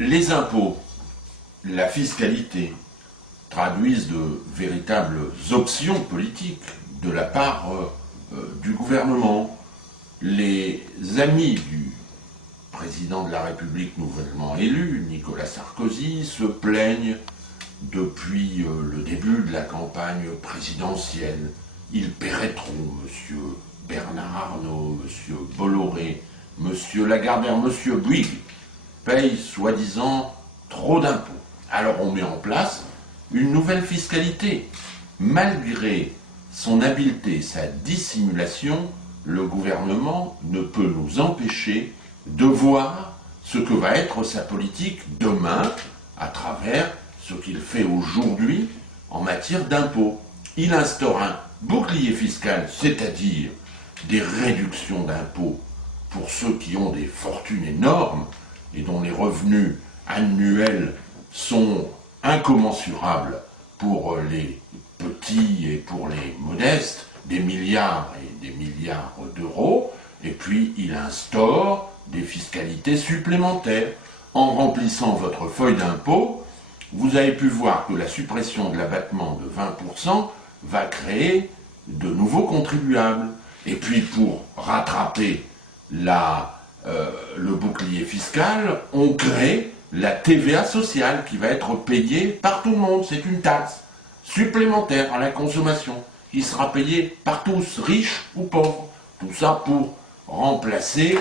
Les impôts, la fiscalité, traduisent de véritables options politiques de la part du gouvernement. Les amis du président de la République nouvellement élu, Nicolas Sarkozy, se plaignent depuis le début de la campagne présidentielle. Ils paieront M. Bernard Arnault, M. Bolloré, M. Lagardère, M. Bouygues paye soi-disant trop d'impôts. Alors on met en place une nouvelle fiscalité. Malgré son habileté, sa dissimulation, le gouvernement ne peut nous empêcher de voir ce que va être sa politique demain à travers ce qu'il fait aujourd'hui en matière d'impôts. Il instaure un bouclier fiscal, c'est-à-dire des réductions d'impôts pour ceux qui ont des fortunes énormes et dont les revenus annuels sont incommensurables pour les petits et pour les modestes, des milliards et des milliards d'euros, et puis il instaure des fiscalités supplémentaires. En remplissant votre feuille d'impôt, vous avez pu voir que la suppression de l'abattement de 20% va créer de nouveaux contribuables. Et puis pour rattraper le bouclier fiscal, on crée la TVA sociale qui va être payée par tout le monde. C'est une taxe supplémentaire à la consommation qui sera payée par tous, riches ou pauvres. Tout ça pour remplacer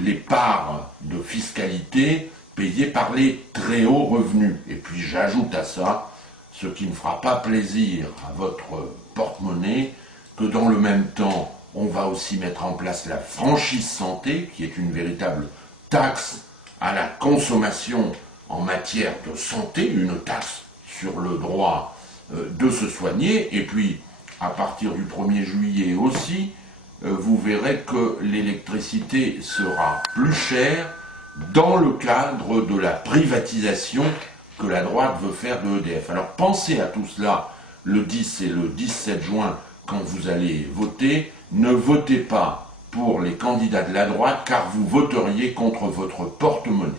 les parts de fiscalité payées par les très hauts revenus. Et puis j'ajoute à ça, ce qui ne fera pas plaisir à votre porte-monnaie, que dans le même temps, on va aussi mettre en place la franchise santé, qui est une véritable taxe à la consommation en matière de santé, une taxe sur le droit de se soigner. Et puis, à partir du 1er juillet aussi, vous verrez que l'électricité sera plus chère dans le cadre de la privatisation que la droite veut faire de EDF. Alors pensez à tout cela le 10 et le 17 juin quand vous allez voter. Ne votez pas pour les candidats de la droite car vous voteriez contre votre porte-monnaie.